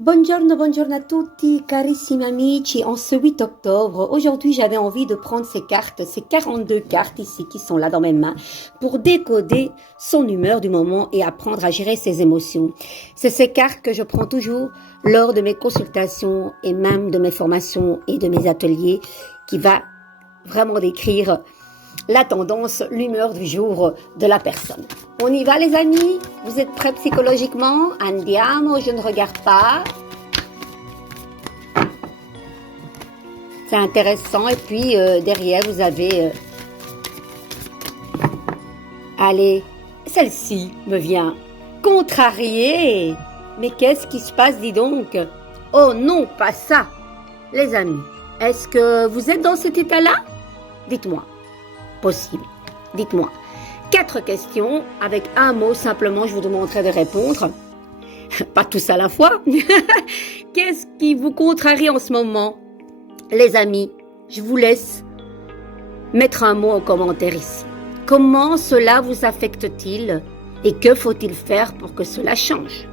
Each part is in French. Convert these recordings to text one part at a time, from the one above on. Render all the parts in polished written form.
Buongiorno, buongiorno a tutti, carissimi amici. En ce 8 octobre, aujourd'hui, j'avais envie de prendre ces cartes, ces 42 cartes ici qui sont là dans mes mains, pour décoder son humeur du moment et apprendre à gérer ses émotions. C'est ces cartes que je prends toujours lors de mes consultations et même de mes formations et de mes ateliers qui va vraiment décrire la tendance, l'humeur du jour de la personne. On y va les amis? Vous êtes prêts psychologiquement? Andiamo, je ne regarde pas. C'est intéressant. Et puis derrière vous avez... Allez, celle-ci me vient contrariée. Mais qu'est-ce qui se passe, dis donc? Oh non, pas ça. Les amis, est-ce que vous êtes dans cet état-là? Dites-moi. Possible. Dites-moi. 4 questions avec un mot simplement, je vous demanderai de répondre. Pas tous à la fois. Qu'est-ce qui vous contrarie en ce moment? Les amis, je vous laisse mettre un mot en commentaire ici. Comment cela vous affecte-t-il et que faut-il faire pour que cela change?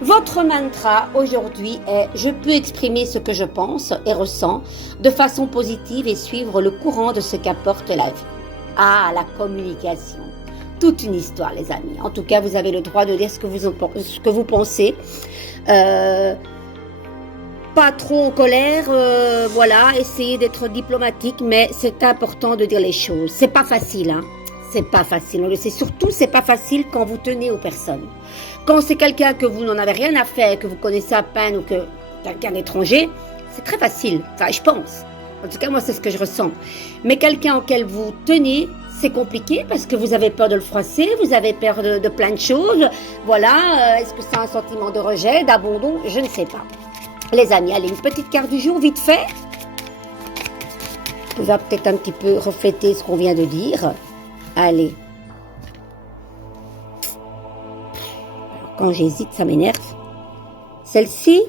Votre mantra aujourd'hui est « Je peux exprimer ce que je pense et ressens de façon positive et suivre le courant de ce qu'apporte la vie. » Ah, la communication. Toute une histoire, les amis. En tout cas, vous avez le droit de dire ce que vous pensez. Pas trop en colère, voilà, essayez d'être diplomatique, mais c'est important de dire les choses. C'est pas facile, hein. C'est pas facile, on le sait. Surtout, c'est pas facile quand vous tenez aux personnes. Quand c'est quelqu'un que vous n'en avez rien à faire, que vous connaissez à peine ou que quelqu'un d'étranger, c'est très facile. Enfin, je pense. En tout cas, moi, c'est ce que je ressens. Mais quelqu'un auquel vous tenez, c'est compliqué parce que vous avez peur de le froisser, vous avez peur de plein de choses. Voilà, est-ce que c'est un sentiment de rejet, d'abandon? Je ne sais pas. Les amis, allez, une petite carte du jour, vite fait. Qui va peut-être un petit peu refléter ce qu'on vient de dire. Allez. Quand j'hésite, ça m'énerve. Celle-ci,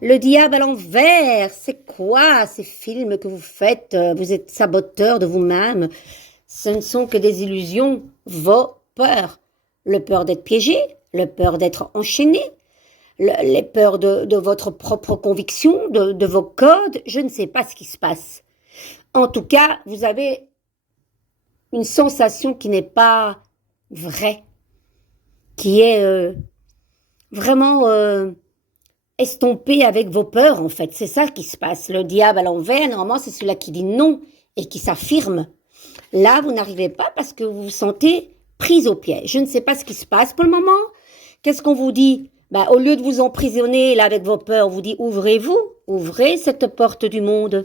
le diable à l'envers. C'est quoi ces films que vous faites? Vous êtes saboteur de vous-même. Ce ne sont que des illusions, vos peurs. Le peur d'être piégé, le peur d'être enchaîné, les peurs de votre propre conviction, de vos codes. Je ne sais pas ce qui se passe. En tout cas, vous avez une sensation qui n'est pas vraie, qui est vraiment estompée avec vos peurs, en fait. C'est ça qui se passe. Le diable à l'envers, normalement, c'est celui-là qui dit non et qui s'affirme. Là, vous n'arrivez pas parce que vous vous sentez prise au piège. Je ne sais pas ce qui se passe pour le moment. Qu'est-ce qu'on vous dit? Au lieu de vous emprisonner là avec vos peurs, on vous dit ouvrez-vous, ouvrez cette porte du monde.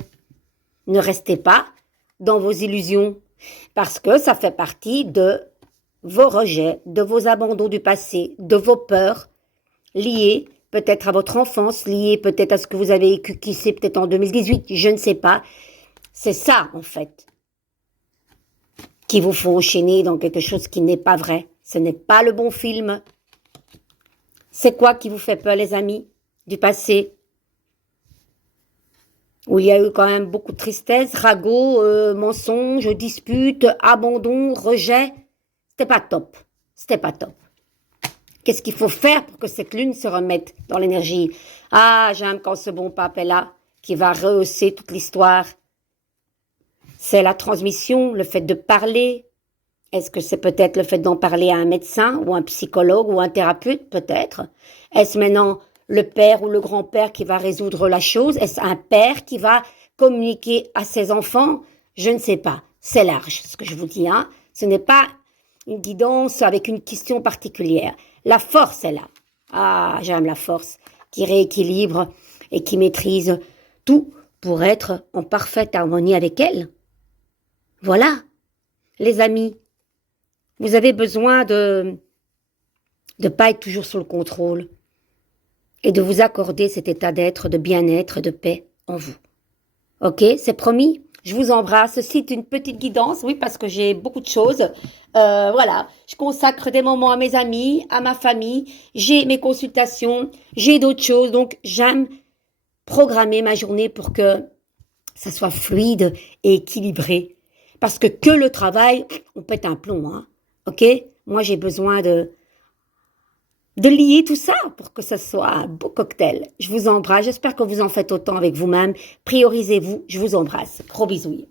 Ne restez pas dans vos illusions parce que ça fait partie de vos rejets, de vos abandons du passé, de vos peurs liées peut-être à votre enfance, liées peut-être à ce que vous avez vécu, qui sait, peut-être en 2018, je ne sais pas. C'est ça, en fait, qui vous faut enchaîner dans quelque chose qui n'est pas vrai. Ce n'est pas le bon film. C'est quoi qui vous fait peur, les amis, du passé? Où il y a eu quand même beaucoup de tristesse, ragots, mensonges, disputes, abandon, rejet. C'était pas top. C'était pas top. Qu'est-ce qu'il faut faire pour que cette lune se remette dans l'énergie? Ah, j'aime quand ce bon pape est là, qui va rehausser toute l'histoire. C'est la transmission, le fait de parler. Est-ce que c'est peut-être le fait d'en parler à un médecin ou un psychologue ou un thérapeute, peut-être? Est-ce maintenant le père ou le grand-père qui va résoudre la chose? Est-ce un père qui va communiquer à ses enfants? Je ne sais pas. C'est large, ce que je vous dis, hein. Ce n'est pas une guidance avec une question particulière. La force est là. Ah, j'aime la force qui rééquilibre et qui maîtrise tout pour être en parfaite harmonie avec elle. Voilà, les amis. Vous avez besoin de pas être toujours sous le contrôle et de vous accorder cet état d'être, de bien-être, de paix en vous. Ok, c'est promis? Je vous embrasse. Ceci est une petite guidance, oui, parce que j'ai beaucoup de choses. Voilà, je consacre des moments à mes amis, à ma famille. J'ai mes consultations, j'ai d'autres choses. Donc, j'aime programmer ma journée pour que ça soit fluide et équilibré. Parce que le travail, on pète un plomb, hein. Ok? Moi, j'ai besoin de de lier tout ça pour que ce soit un beau cocktail. Je vous embrasse, j'espère que vous en faites autant avec vous-même. Priorisez-vous, je vous embrasse. Gros bisous.